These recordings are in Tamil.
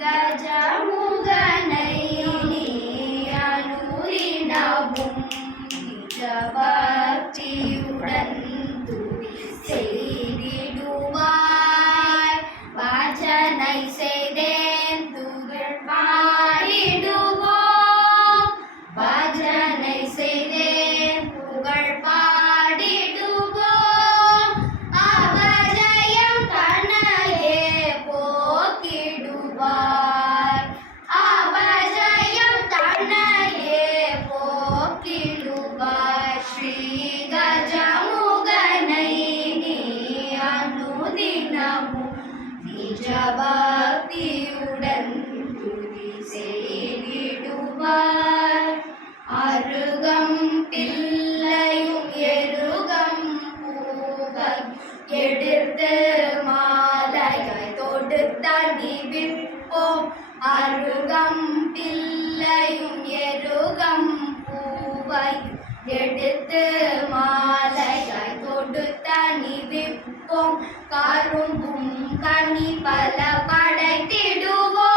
கஜமுகனை அனுரினவும் நிஜபக்தியுடன் துதி செய்திடுவாய். வாசனை செய்தேன் துகள் பாடிடுவோம், வாசனை செய்தேன் புகழ் பாடிடுவோம். அவஜயம் தன்னையே போக்கிடுவாய், அவஜயம் தன்னையே போக்கிடுவாய். ஸ்ரீ கஜமுகனை நீ அனுதினமும் நிஜபக்தியுடன் துதி செய்திடுவாய். அருகம் பிள்ளையும் எருகம் பூவை எடுத்து மாலையாய் தொடுத்தடி விற்போம். அருகம் பிள்ளையும் எருகம் பூவை எடுத்து மாலையாய் தொடுத்தடி விற்போம். கரும்பும் கனி பல படைத்திடுவோம்,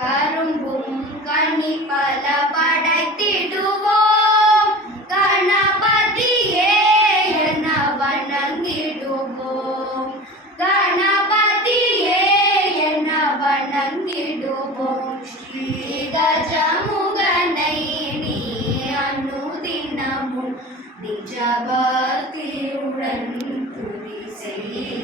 கரும்பும் கனி பல படைத்திடுவோம். கணபதியே என வணங்கிடுவோம், கணபதியே என வணங்கிடுவோம். ஸ்ரீ கஜமுகனை நீ அனுதினமும் நிஜபக்தியுடன் துதி செய்.